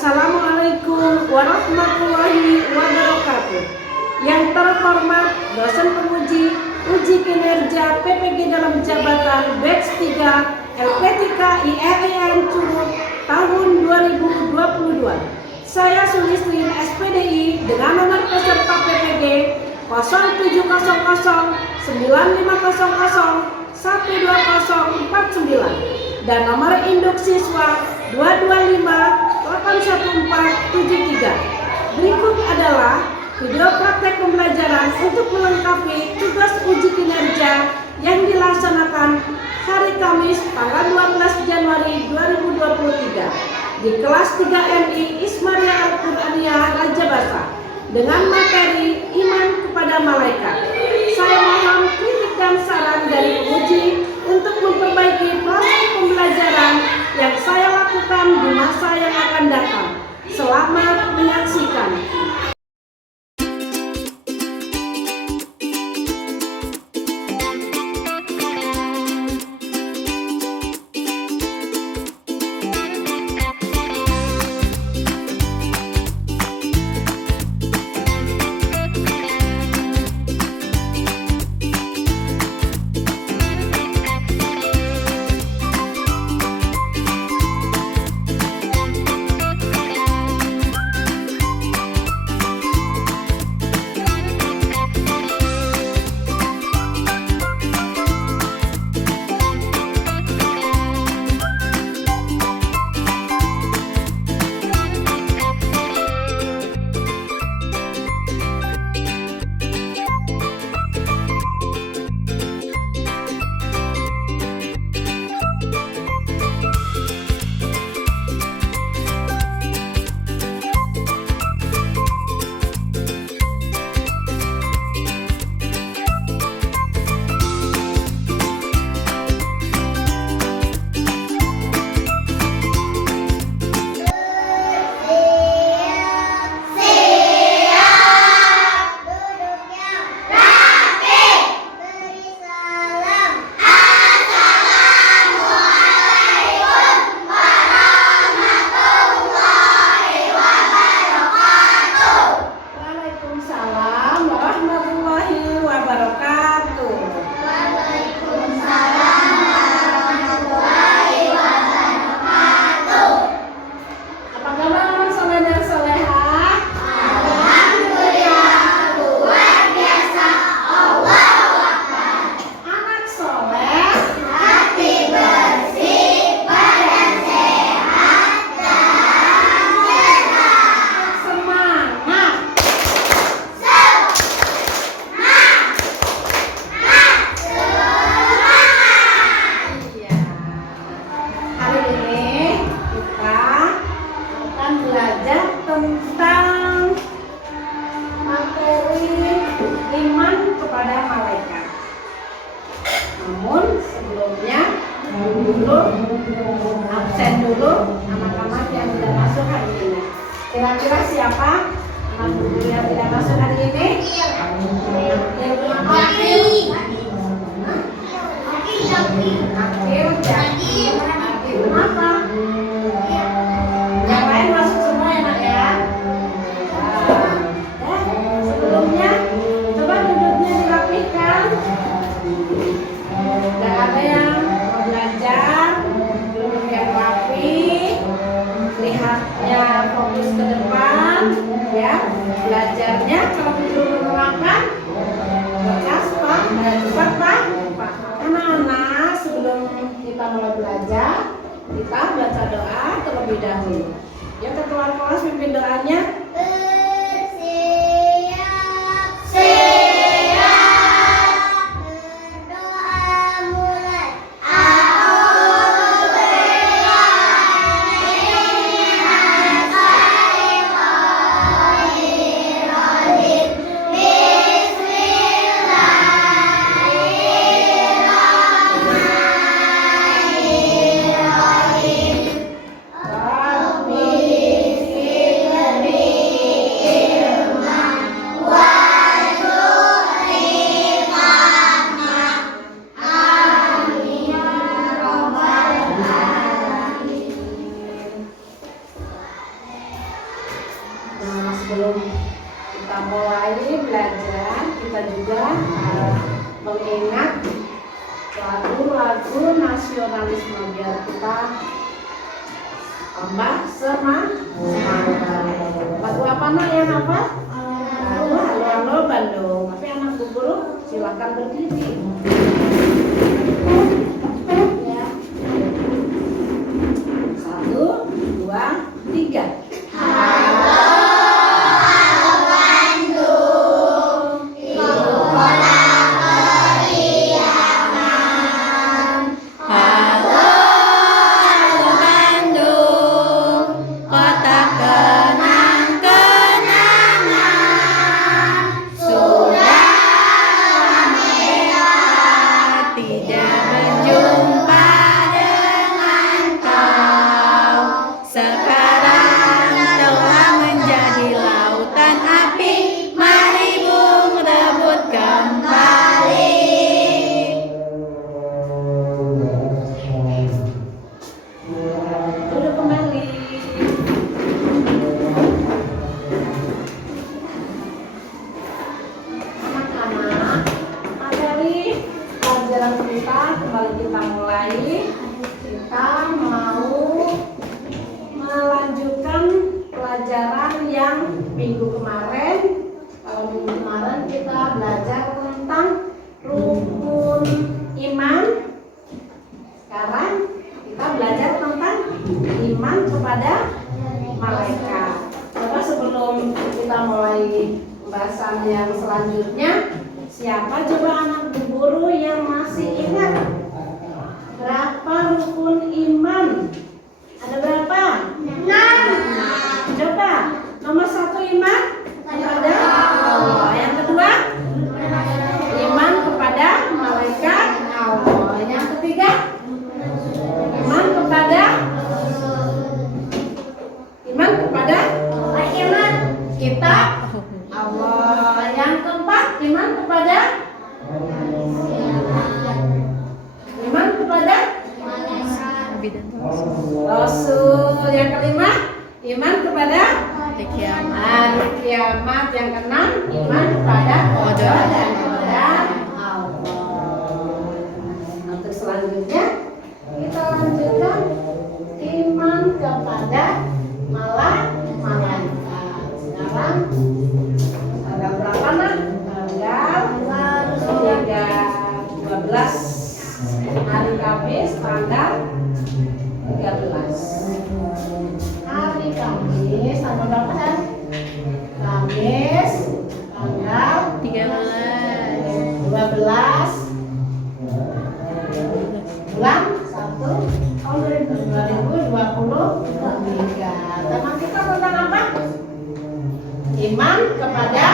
Assalamualaikum warahmatullahi wabarakatuh. Yang terhormat dosen penguji uji kinerja PPG dalam jabatan batch 3 LPTK IAIN Curug tahun 2022. Saya Sulistri SPDI dengan nomor peserta PPG 0700 9500 12049 dan nomor induk siswa 225 81473. Berikut adalah video praktek pembelajaran untuk melengkapi tugas uji kinerja yang dilaksanakan hari Kamis tanggal 12 Januari 2023 di kelas 3 MI Ismaria Al-Quraniyah Raja Basa dengan materi iman kepada malaikat. Saya mohon kritik dan saran dari penguji untuk memperbaiki proses pembelajaran yang saya lakukan di masa yang akan datang. Selamat menyaksikan. Tentang materi iman kepada malaikat. Namun sebelumnya absen dulu anak-anak yang tidak masuk hari ini. Kira-kira siapa anak guru yang tidak masuk hari ini? Kenapa? Yang lain masuk semua ya nak ya. Sebelumnya coba duduknya dirapikan. Tidak ada yang mau belajar, duduk yang rapi, lihatnya fokus ke depan, ya. Belajarnya kalau dulu menerangkan, bekas pak, cepat pak. Anak-anak sebelum kita mulai belajar, kita baca doa terlebih dahulu. Ya, ketua kelas pimpin doanya. Rabbi mengingat lagu-lagu nasionalisme biar kita tambah semangat. Lagu apa nak yang hafal? Lagu Halo Halo Bandung. Tapi anak Bu Guru silakan berdiri. Ya. 1, 2, 3. Yang selanjutnya, siapa coba anak Bu Guru yang masih ingat berapa rukun iman? Ada berapa? 6. Coba nomor 1 iman kepada Allah. Yang kedua iman kepada malaikat Allah. Yang ketiga iman kepada kitab Allah. Yang keempat iman kepada Rasul. Yang kelima iman kepada hari kiamat. Yang keenam iman kepada qada dan qadar Allah. Untuk selanjutnya kita lanjutkan iman kepada malaikat. Sekarang tanggal berapa nak? Tanggal 12 hari Kamis tanggal 13. Hari Kamis tanggal berapa kan? Kamis tanggal 12 bulan 1 tahun 2023. Tema kita tentang apa? Iman kepada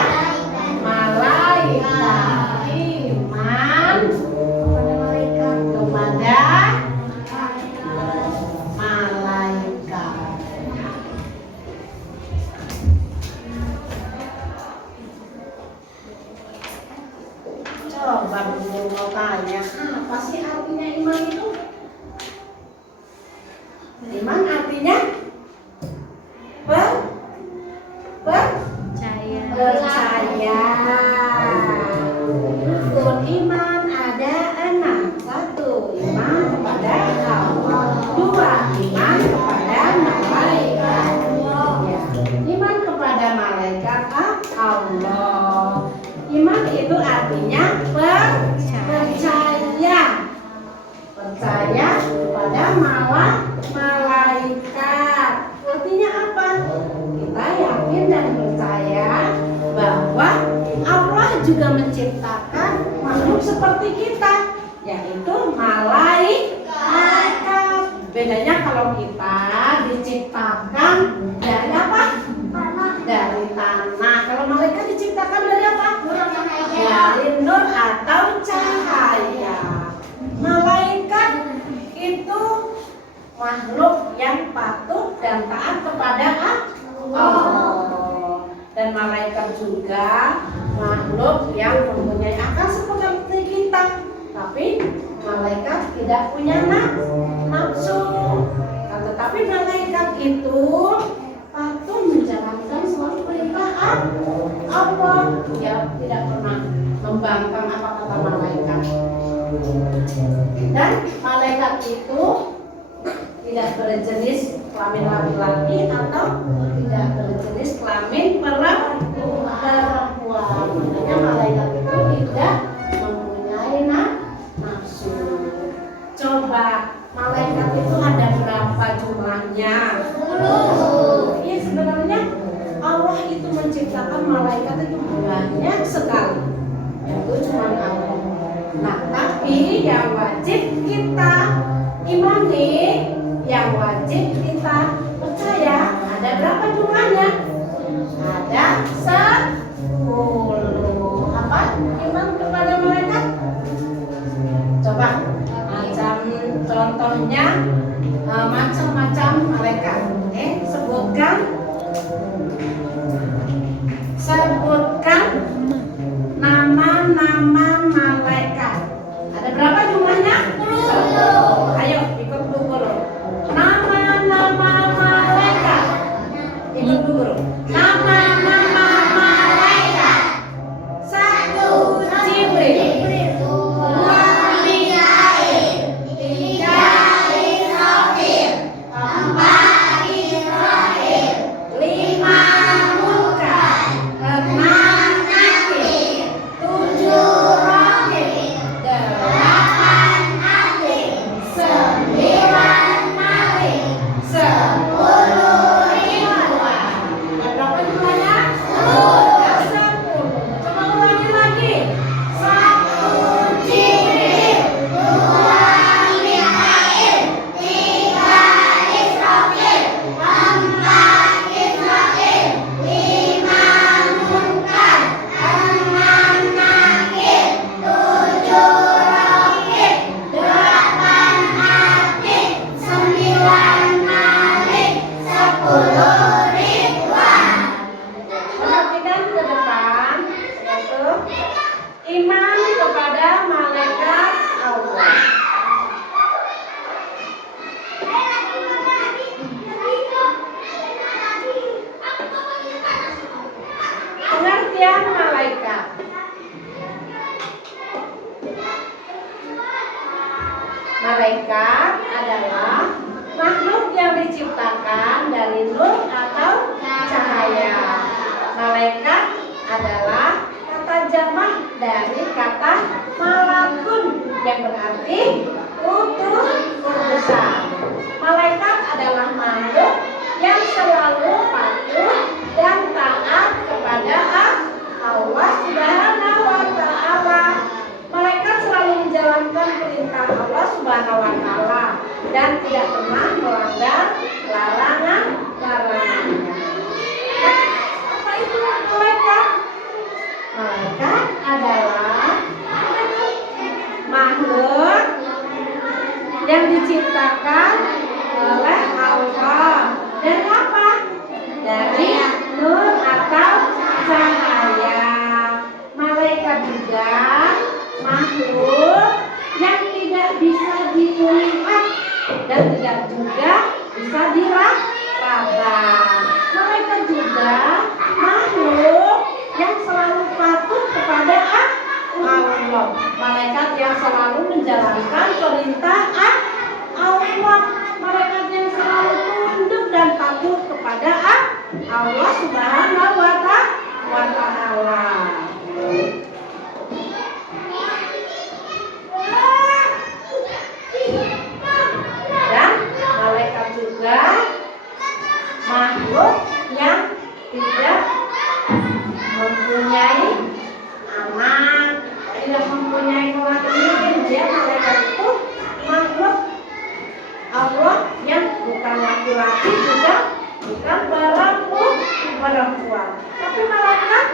malaikat. Iman kepada malaikat. Coba dulu mau tanya, apa sih artinya iman itu? Iman artinya percaya. Rukun iman ada 6. 1. Iman kepada Allah. 2. Iman kepada malaikat. Ya. Iman kepada malaikat Allah. Iman itu artinya percaya. Percaya kepada malaikat. Artinya apa? Kita yakin dan percaya bahwa Allah juga menciptakan makhluk seperti kita, yaitu malaikat. Bedanya kalau kita diciptakan dari apa? Dari tanah. Kalau malaikat diciptakan dari apa? Dari nur atau cahaya. Malaikat itu makhluk yang patuh dan taat kepada Allah. Dan malaikat juga makhluk yang mempunyai akal seperti kita, tapi malaikat tidak punya nafsu. Tetapi malaikat itu patuh menjalankan seluruh perintah Allah. Dia tidak pernah membangkang teman-teman apa kata malaikat? Dan malaikat itu tidak berjenis kelamin laki-laki atau tidak berjenis kelamin perempuan. Makanya malaikat itu tidak mempunyai nafsu. Coba malaikat itu ada berapa jumlahnya? 10. Iya, sebenarnya Allah itu menciptakan malaikat itu banyak sekali. Itu cuma Allah. Nah, tapi yang wajib kita imani, yang wajib kita percaya, ada berapa jumlahnya? Ada 10. Apa iman kepada malaikat? Coba contohnya macam-macam malaikat. Sebutkan nama-nama malaikat. Ada berapa jumlahnya? 10. Ayo ikut Bu Guru. Nama-nama malaikat. Ikut Bu Guru. Nama-nama malaikat. 1. Jibril. 2. Mikail. 3. Israfil. 4. Israfil. 5. Munkar. 6. Nakir. 7. Rakib. 8. Atik. 9. Malik. 10. Ridwan. Ada berapa jumlahnya? 10. Coba ulangi lagi. 1. Jibril. 2. Mikail. 3. Israfil. 4. Israfil. 5. Munkar. 6. Nakir. 7. Rakib. 8. Atik. 9. Malik. 10. Ridwan. Perhatikan ke depan, yaitu iman kepada malaikat Allah. Pengertian malaikat. Malaikat adalah makhluk yang diciptakan dari nur atau cahaya. Malaikat adalah kata jamak dari kata malakun yang berarti utusan. Malaikat adalah makhluk yang selalu patuh dan taat kepada Allah Subhanahu wa Ta'ala. Malaikat selalu menjalankan perintah Allah Subhanahu wa Ta'ala dan tidak pernah melanggar larangan-larangannya. Apa itu malaikat? Malaikat adalah makhluk yang diciptakan oleh Allah. Dari apa? Dari nur atau cahaya. Malaikat juga makhluk yang tidak bisa dilihat dan tidak juga bisa diraba. Malaikat juga makhluk yang selalu patuh kepada Allah. Malaikat yang selalu menjalankan perintah Allah. Malaikat yang selalu tunduk dan patuh kepada Allah Subhanahu wa Ta'ala. Dan malaikat juga makhluk yang tidak mempunyai anak, tidak mempunyai kelahiran. Dia malaikat itu makhluk Allah yang bukan laki-laki juga bukan perempuan. Tapi malaikat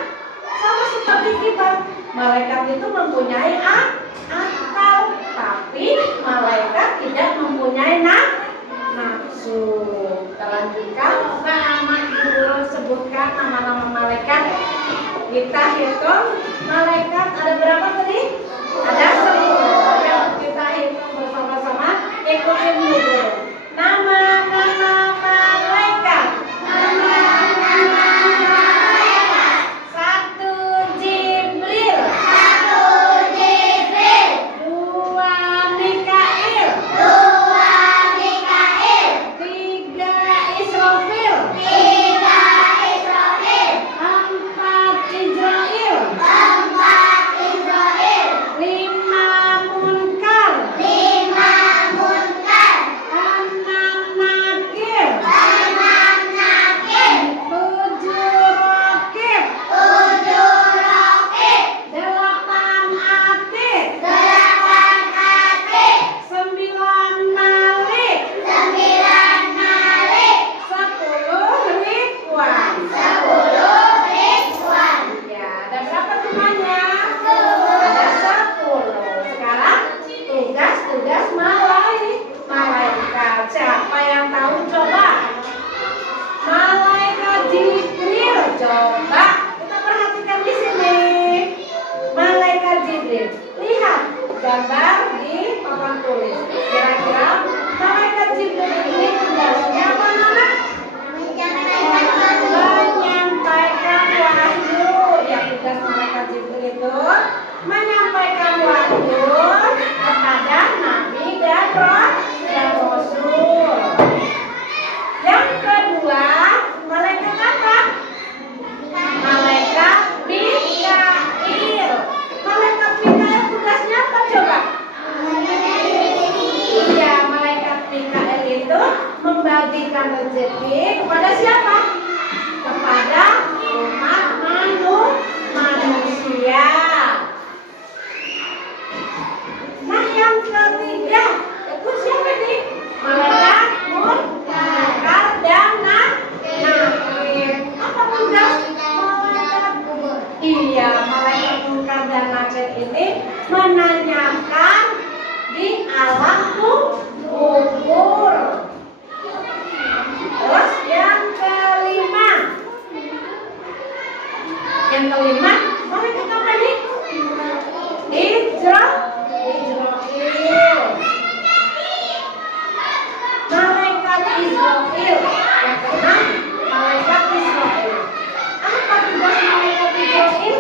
sama seperti kita. Malaikat itu mempunyai akal, tapi malaikat tidak mempunyai nafsu. Kita lanjutkan. Guru sebutkan nama-nama malaikat. Kita hitung malaikat ada berapa tadi? Ada 10. Yang kita hitung bersama-sama. Ikutin dulu. Nama-nama malaikat. Nama-nama malaikat. 1. Jibril. 2. Lihat gambar di papan tulis. Kira-kira malaikat Jibril ini tugasnya apa, Nana? Menyampaikan wahyu. Ya, tugas malaikat Jibril itu menyampaikan wahyu kepada nabi dan rasul. Yang kedua, malaikat apa? Malaikat Mikail. Malaikat Mikail tugasnya apa coba? Iya, malaikat Mikail itu membagikan rezeki kepada siapa? Kepada umat manusia. Nah, yang ketiga itu siapa nih? Malaikat munkar dan nakir. Apa tugas malaikat? Iya, malaikat munkar dan nakir ini menanyakan di alam kubur. Terus yang kelima, malaikat apa nih? Israfil. Malaikat Israfil. Yang keenam, malaikat Israfil. Apa tugas malaikat Israfil?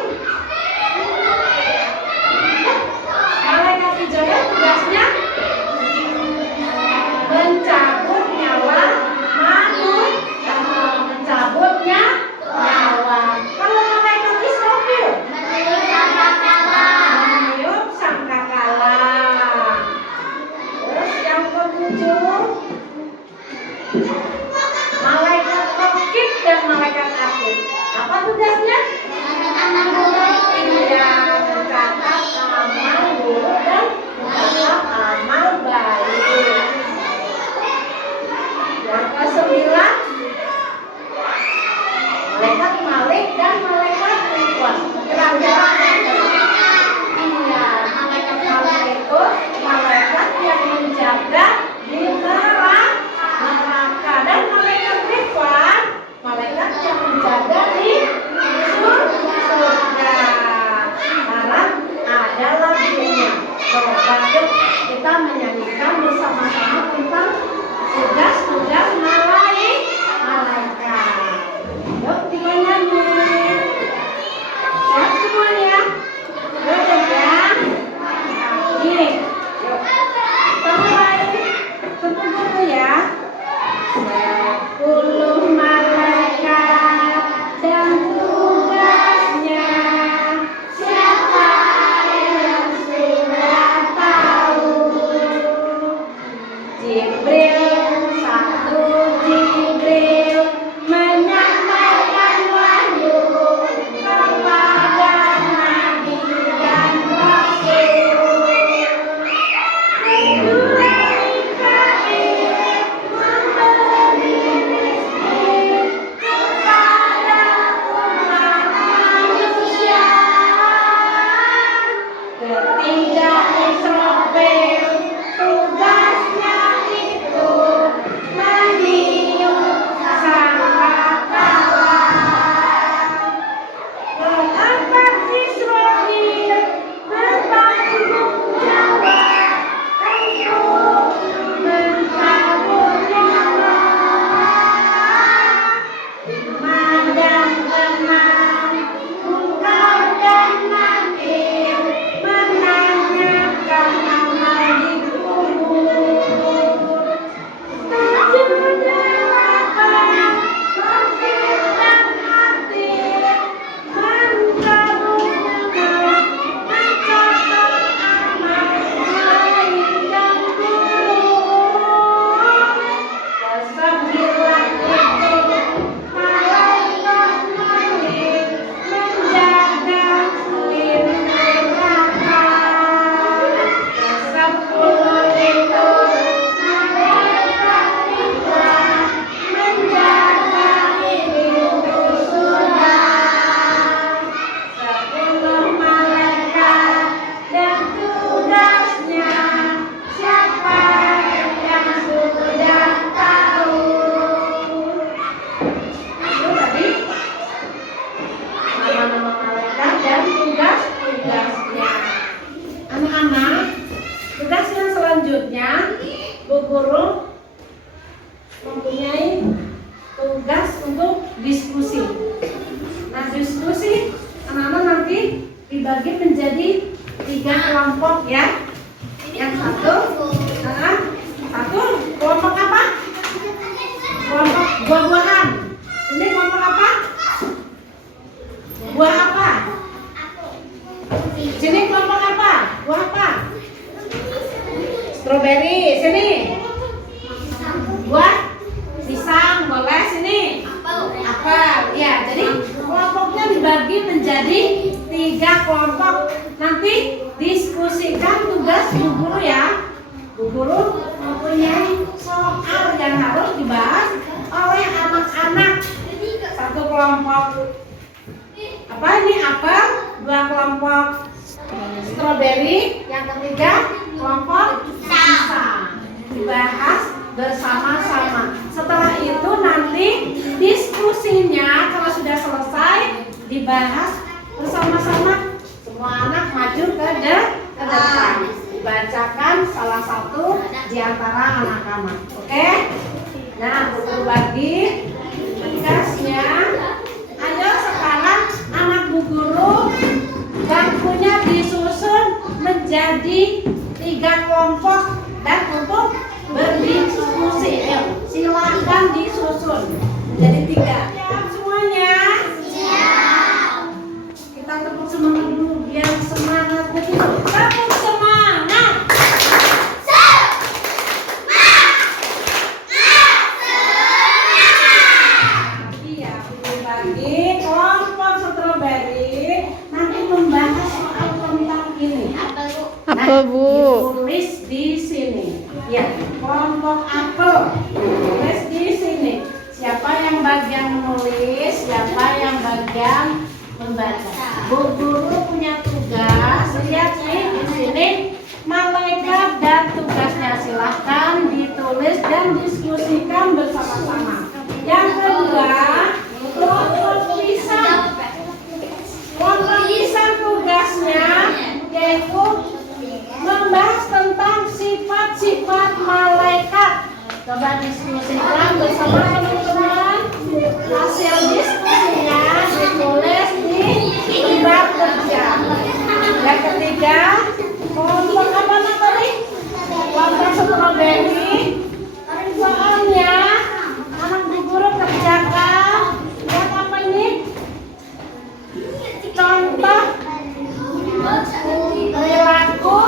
Malaikat Israfil tugasnya mencabut nyawa manusia. Mencabutnya nyawa. Kalau malaikat Israfil guru mempunyai tugas untuk diskusi. Nah, diskusi anak-anak nanti dibagi menjadi 3 kelompok ya. Yang satu kelompok apa? Kelompok buah-buahan. Ini kelompok apa? Buah apa? Sini kelompok apa? Buah apa? Stroberi. Sini buah pisang. Boleh. Sini apel. Ya, jadi kelompoknya dibagi menjadi 3 kelompok. Nanti diskusikan tugas Bu Guru ya. Bu Guru mempunyai soal yang harus dibahas oleh anak-anak. 1 kelompok apa ini? Apel. 2 kelompok stroberi. Yang ketiga kelompok pisang. Dibahas bersama-sama. Setelah itu nanti diskusinya kalau sudah selesai dibahas bersama-sama. Semua anak maju ke depan. Dibacakan salah satu di antara anak-anak. Oke? Nah, Bu bagi tugasnya. Ayo sekarang anak Bu Guru bangkunya disusun menjadi 3 kelompok dan untuk berdiskusi. Ayo, silakan disusun jadi 3. Siap semuanya? Siap. Kita tepuk semangat dulu biar semangat betul. Tepuk semangat. Iya, bagi kelompok stroberi nanti membahas soal tentang ini. Apa, Bu? Ditulis di sini. Ya, kelompok apel. Tulis di sini. Siapa yang bagian menulis, siapa yang bagian membaca. Bu Guru punya tugas. Lihat nih di sini malaikat dan tugasnya. Silahkan ditulis dan diskusikan bersama-sama. Yang kedua, kelompok pisang. Kelompok pisang tugasnya yaitu membahas tentang sifat-sifat malaikat. Coba diskusikan bersama teman-teman. Hasil diskusinya ditulis di lembar kerja. Yang ketiga, kelompok apa tadi? Kelompok stroberi. Soalnya anak Bu Guru kerjakan. Lihat apa ini? Contoh perilaku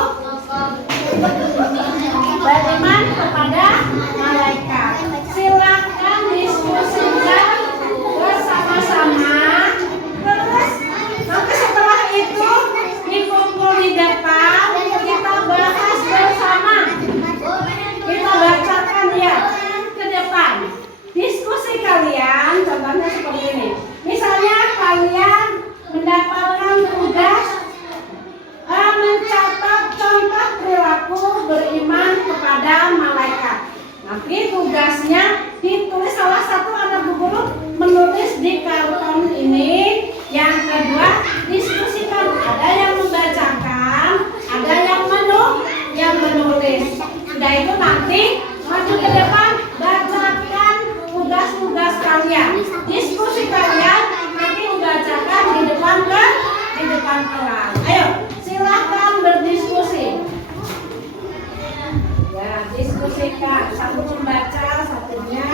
beriman kepada malaikat. Silakan diskusikan bersama-sama. Terus nanti setelah itu dikumpul di depan, kita bahas bersama. Kita bacakan ya ke depan. Diskusi kalian contohnya seperti ini. Misalnya kalian mendapatkan tugas mencatat contoh perilaku beriman kepada malaikat. Nanti tugasnya ditulis salah satu anak Bu Guru menulis di karton ini. Yang kedua diskusikan. Ada yang membacakan, ada yang menulis. Sudah itu nanti maju ke depan, bacakan tugas-tugas kalian. Diskusi kalian nanti dibacakan di depan kelas. Ayo, silahkan berdiskusi. Ya, diskusikan. Satu membaca, satunya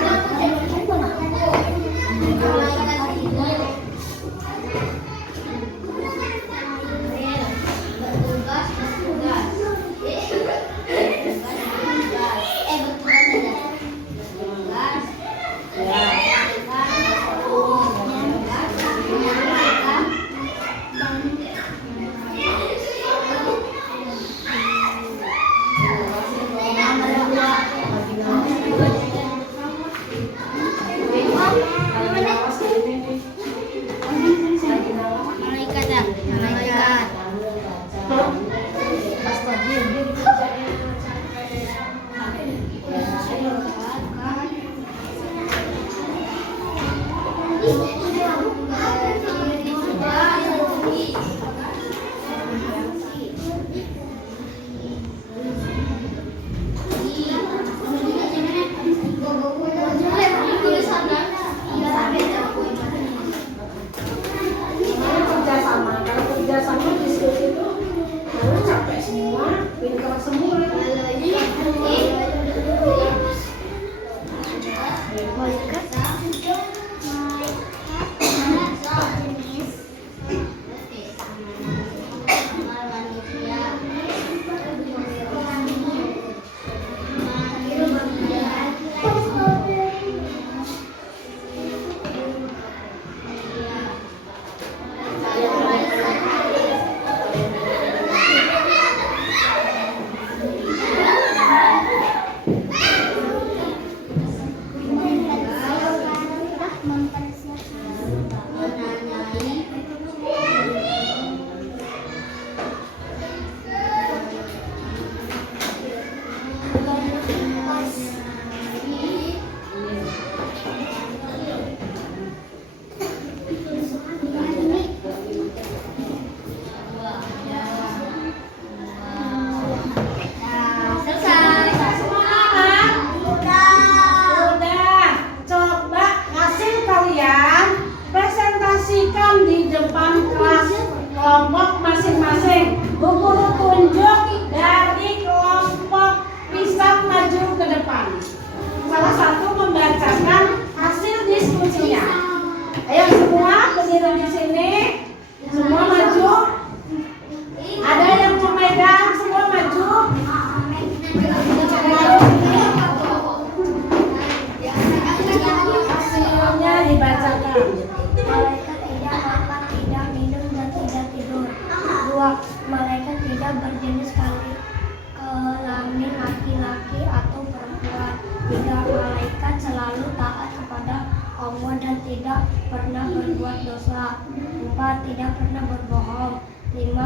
berdosa. 4. Tidak pernah berbohong. 5.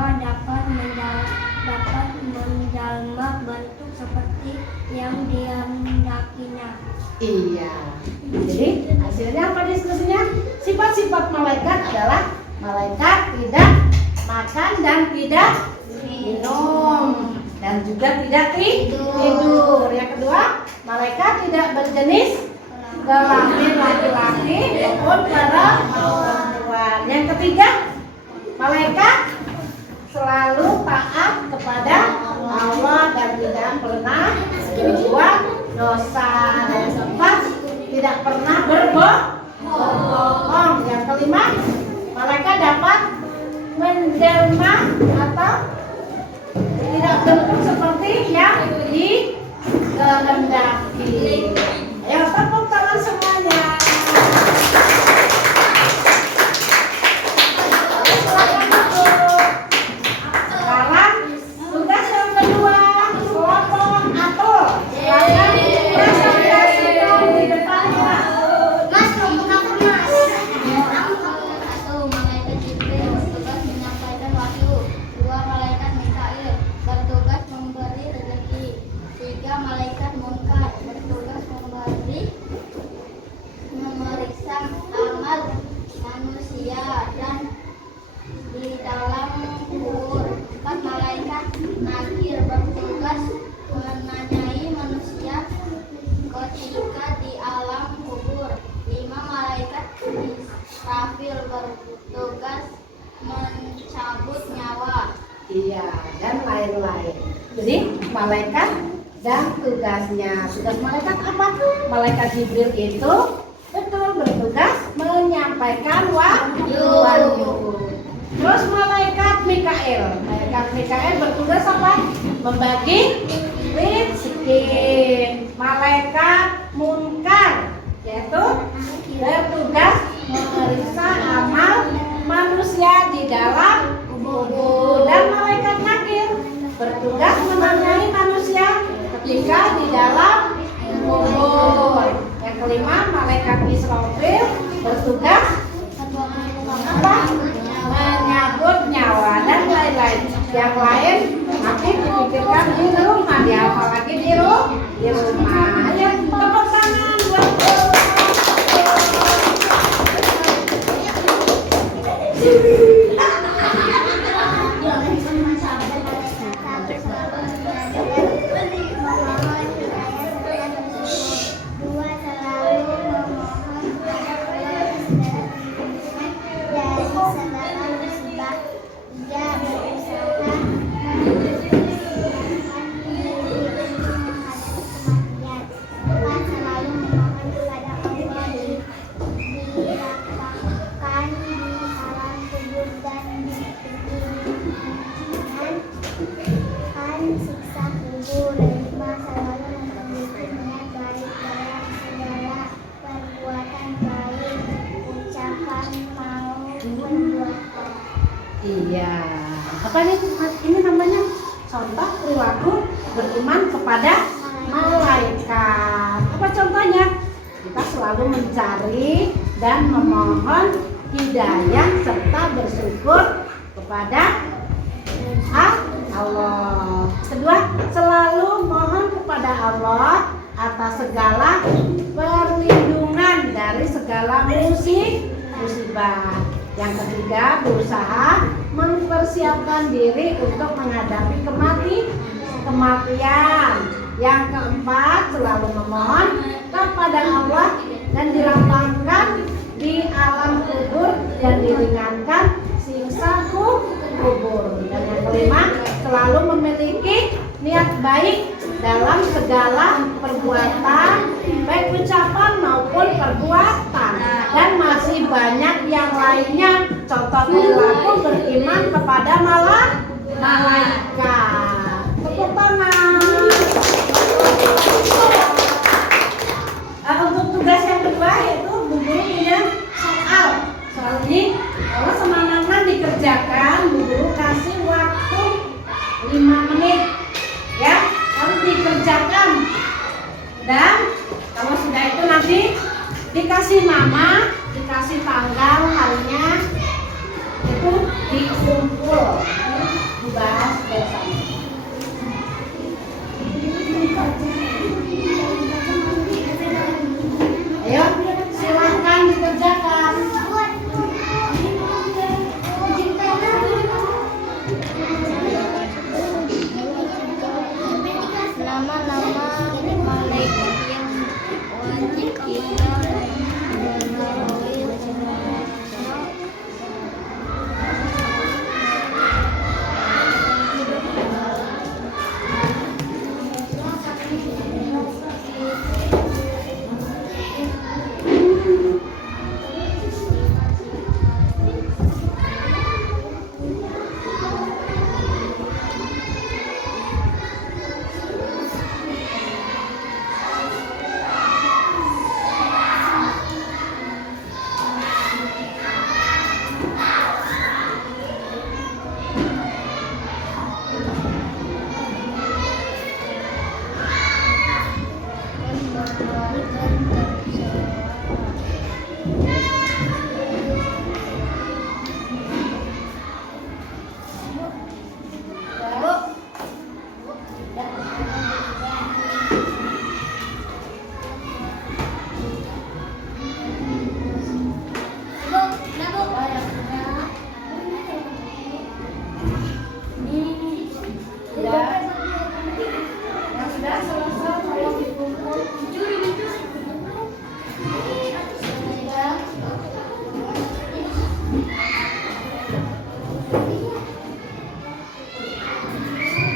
Dapat menjalma bentuk seperti yang dihendakinya. Iya. Jadi hasilnya apa diskusinya? Sifat-sifat malaikat adalah malaikat tidak makan dan tidak minum dan juga tidak tidur. Yang kedua, malaikat tidak berjenis kelamin laki-laki maupun perempuan. Yang ketiga, malaikat selalu taat kepada Allah dan tidak pernah berbuat dosa. Yang keempat, tidak pernah berbohong. Yang kelima, malaikat dapat menjelma atau tidak bentuk seperti yang dikehendaki. Ayo tepuk tangan semuanya. Silakan duduk. Sekarang tugas yang kedua, kelompok atul. Silakan presentasikan di depannya. Mas, kelompok apa, Mas? Satu, malaikat Jibril bertugas menyampaikan wahyu. 2. Malaikat Mikail bertugas memberi rezeki. 3. Malaikat Munkar bertugas memeriksa amal manusia dan di dalam kubur. 4. Malaikat Nakir bertugas menanyai manusia ketika di alam kubur. 5. Malaikat Israfil bertugas mencabut nyawa. Iya, dan lain-lain. Jadi malaikat dan tugasnya. Tugas malaikat apa? Malaikat Jibril itu betul bertugas menyampaikan wahyu. Terus malaikat Mikail. Malaikat Mikail bertugas apa? Membagi rezeki. Malaikat Munkar yaitu bertugas memeriksa amal manusia di dalam kubur. Dan malaikat Nakir bertugas menanyai manusia ketika di dalam kubur. Yang kelima, malaikat Israfil bertugas apa? Menyabut nyawa dan lain-lain. Yang lain nanti dipikirkan di rumah, dihafal lagi di rumah. Ayo tepuk tangan buat Iya, apa ini namanya contoh perilaku beriman kepada malaikat. Apa contohnya? Kita selalu mencari dan memohon hidayah serta bersyukur kepada Allah. Kedua, selalu mohon kepada Allah atas segala perlindungan dari segala musibah. Yang ketiga, berusaha mempersiapkan diri untuk menghadapi kematian. Yang keempat, selalu memohon kepada Allah dan dilapangkan di alam kubur dan diringankan siksa kubur. Dan yang kelima, selalu memiliki niat baik dalam segala perbuatan, baik ucapan maupun perbuatan. Dan masih banyak yang lainnya. Contoh perilaku beriman kepada malaikat. Tepuk tangan. Untuk tugas yang kedua yaitu Bu Guru punya soal. Soal ini kalau semangatnya dikerjakan, Bu Guru kasih waktu 5 menit. Ya, harus dikerjakan. Dan kalau sudah itu nanti dikasih nama, dikasih dikasih tanggal harinya itu dikumpul dibahas bersama. Ayo silahkan dikerjakan. Nama-nama malaikat yang wajib kita mengetahui semuanya.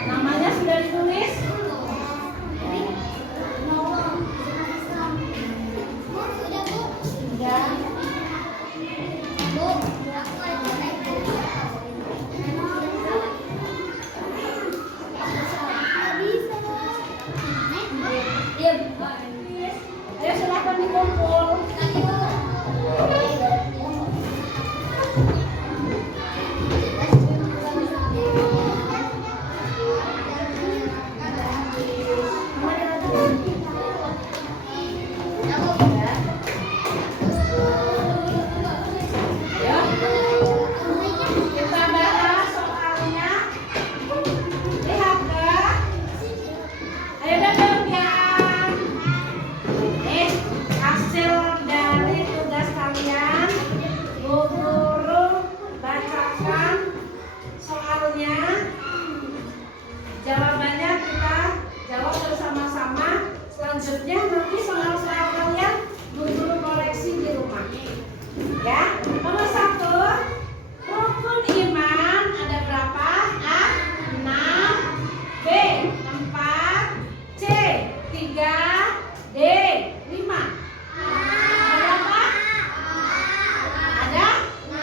Namanya sudah ditulis? Ayo silahkan dikumpul. Kita bahas soalnya. Lihat ke. Ayo dong ya. Hasil dari tugas kalian, Bu Guru bacakan soalnya. Jawabannya kita jawab bersama-sama. Selanjutnya nanti soal-soal kalian Bu Guru koreksi di rumah. Ya, nomor 1, rukun iman ada berapa? A. 6, B. 4, C. 3, D. 5. Ada berapa? Ada 6.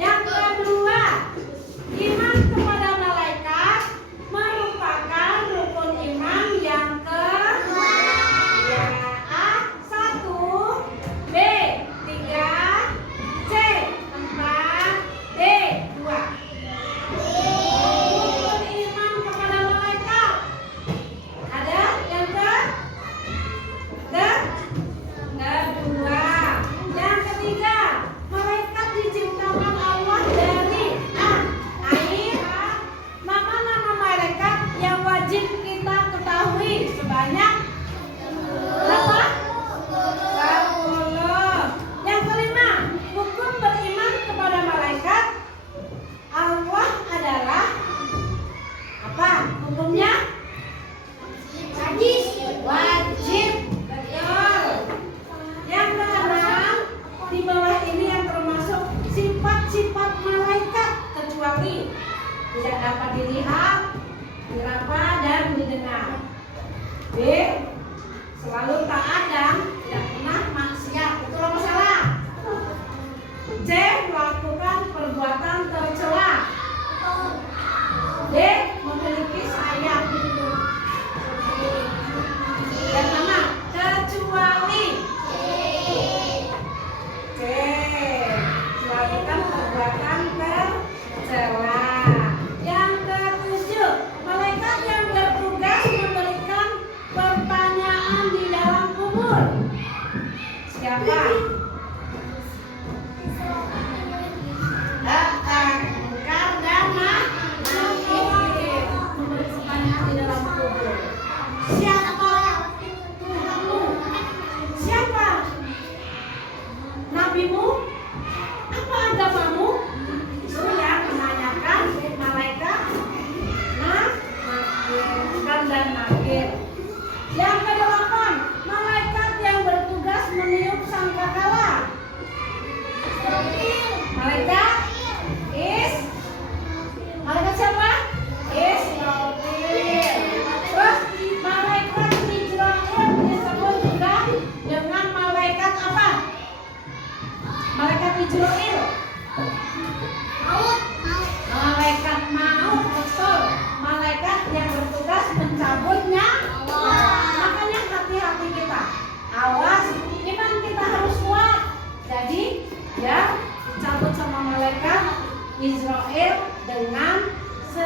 Yang kedua, iman kepada malaikat merupakan rukun iman yang kedua. Ya, A. 1, B. 3, C. 4, D. 2. Rukun iman kepada malaikat ada yang kedua. Yang ketiga, malaikat diciptakan Allah dari A. Air. Nama-nama malaikat yang wajib kita ketahui sebanyak berapa? 10. Yang kelima, hukum beriman kepada malaikat Allah adalah apa? Hukumnya? Wajib. Betul. Yang keenam, di bawah ini yang termasuk sifat-sifat malaikat kecuali tidak dapat dilihat, diraba dan didengar. B. Selalu taat dan tidak pernah maksiat. Betul apa salah? C. Melakukan perbuatan tercela. D. Memiliki sayap. Yang mana? Kecuali C. Melakukan perbuatan tercela. Yang ketujuh, malaikat yang bertugas memberikan pertanyaan di dalam kubur.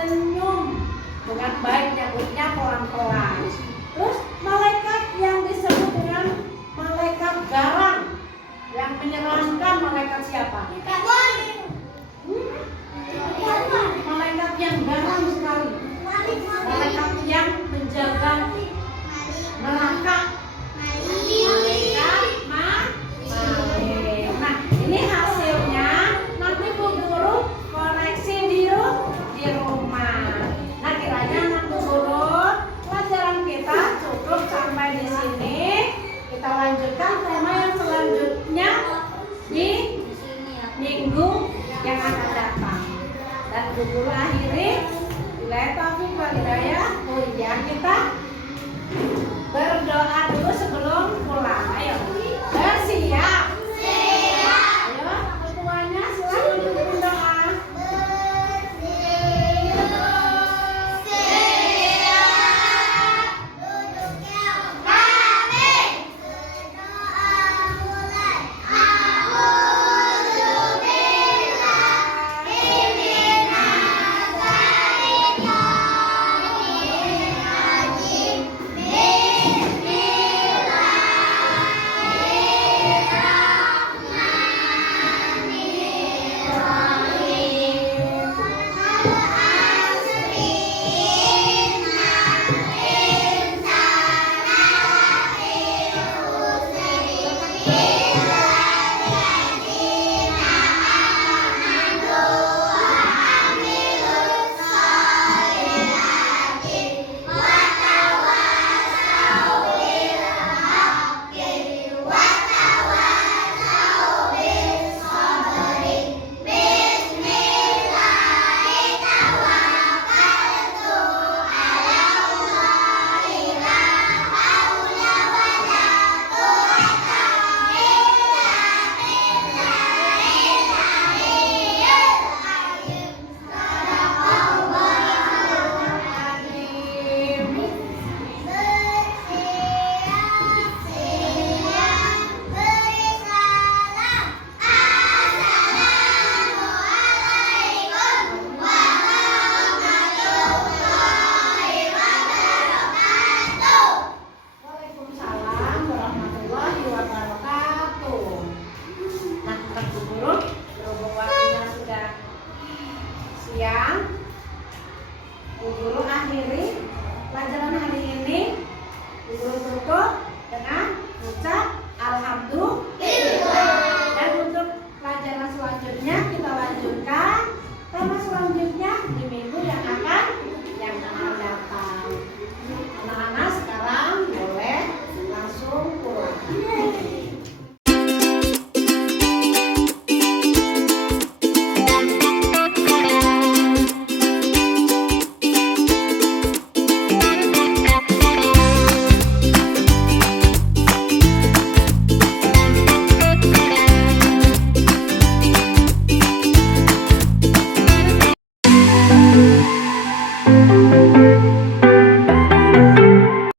senyum dengan baik, nyebutnya pelan-pelan. Terus malaikat yang disebut dengan malaikat garang, yang menyeramkan, malaikat siapa? Malaikat yang garang sekali, malaikat yang menjaga neraka, malaikat Malik. Nah, ini hasilnya nanti Bu Guru koreksi di rumah. Nah, kiranya anak Bu Guru, pelajaran kita cukup sampai di sini. Kita lanjutkan tema yang selanjutnya di minggu yang akan datang. Dan Bu Guru akhiri, billahi taufiq wal hidayah. Kita berdoa dulu sebelum pulang. Ayo, bersiap.